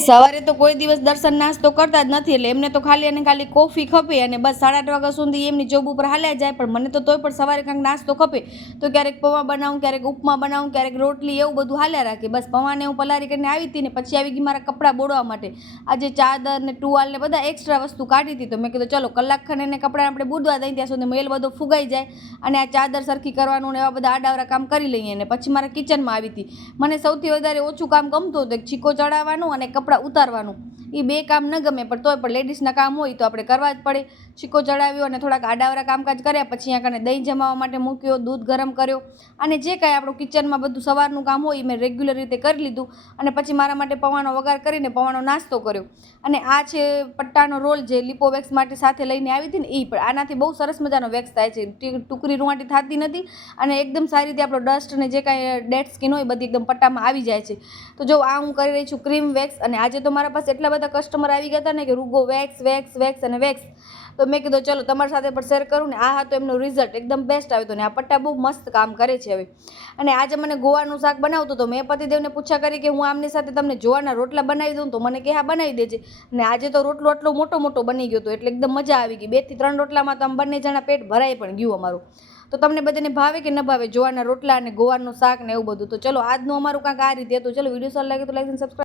સવારે તો કોઈ દિવસ દર્શન નાસ્તો કરતા જ નથી, એટલે એમને તો ખાલી અને ખાલી કોફી ખપે અને બસ 8:30 વાગ્યા સુધી એમની જોબ ઉપર હાલ્યા જાય. પણ મને તો તોય પણ સવારે કાંઈક નાસ્તો ખપે, તો ક્યારેક પૌવા બનાવું, ક્યારેક ઉપમા બનાવું, ક્યારેક રોટલી, એવું બધું હાલ્યા રાખે. બસ પૌવાને હું પલારી કરીને આવી હતી ને પછી આવી ગઈ મારા કપડાં બોળવા માટે. આજે ચાદર ને ટુવાલ ને બધા એક્સ્ટ્રા વસ્તુ કાઢી હતી, તો મેં કીધું ચલો કલાક ખંડ એને કપડાં આપણે બુધવા દઈએ, ત્યાં સુધી મેલ બધો ફુગાઈ જાય અને આ ચાદર સરખી કરવાનું ને એવા બધા આડાવરા કામ કરી લઈએ. ને પછી મારા કિચનમાં આવી હતી. મને સૌથી વધારે ઓછું કામ ગમતું હતું, એક છીકો ચડાવવાનું અને કપડાં ઉતારવાનું. એ બે કામ ન ગમે, પણ તોય પણ લેડીઝના કામ હોય તો આપણે કરવા જ પડે. છીકો ચડાવ્યો અને થોડાક આડાવરા કામકાજ કર્યા, પછી અહીંયા કને દહીં જમાવવા માટે મૂક્યો, દૂધ ગરમ કર્યો અને જે કાંઈ આપણું કિચનમાં બધું સવારનું કામ હોય એ મેં રેગ્યુલર રીતે કરી લીધું. અને પછી મારા માટે પૌવાનો વઘાર કરીને પૌવાનો નાસ્તો કર્યો. અને આ છે પટ્ટાનો રોલ, જે લિપો વેક્સ માટે સાથે લઈને આવી હતી ને એ. પણ આનાથી બહુ સરસ મજાનો વેક્સ થાય છે, ટુકરી રૂંવાટી થતી નથી અને એકદમ સારી રીતે આપણો ડસ્ટ અને જે કાંઈ ડેડ સ્કિન હોય બધી એકદમ પટ્ટામાં આવી જાય છે. તો જો આ હું કરી રહી છું ક્રીમ વેક્સ. અને આજે તો મારા પાસે એટલા બધા કસ્ટમર આવી ગયા હતા ને કે રૂગો વેક્સ વેક્સ વેક્સ અને વેક્સ. તો મેં કીધું ચલો તમારી સાથે પણ શેર કરું ને. આ હતો એમનો રિઝલ્ટ, એકદમ બેસ્ટ આવ્યો હતો ને આ પટ્ટા બહુ મસ્ત કામ કરે છે હવે. અને આજે મને ગોવાનું શાક બનાવતું તો મેં પતિદેવને પૂછ્યા કરી કે હું આમની સાથે તમને જોવાના રોટલા બનાવી દઉં, તો મને કે હા બનાવી દેજે. અને આજે તો રોટલો એટલો મોટો મોટો બની ગયો હતો, એટલે એકદમ મજા આવી ગઈ. 2 થી 3 રોટલામાં તો આમ બંને જણા પેટ ભરાઈ પણ ગયું અમારું. તો તમને બધાને ભાવે કે ન ભાવે જોવાના રોટલા અને ગોવાનું શાક ને એવું બધું? તો ચલો આજનું અમારું કાંઈક આ રીતે હતું. ચલો વિડીયો સારો લાગે તો લાઈક અને સબસ્ક્રાઈબ.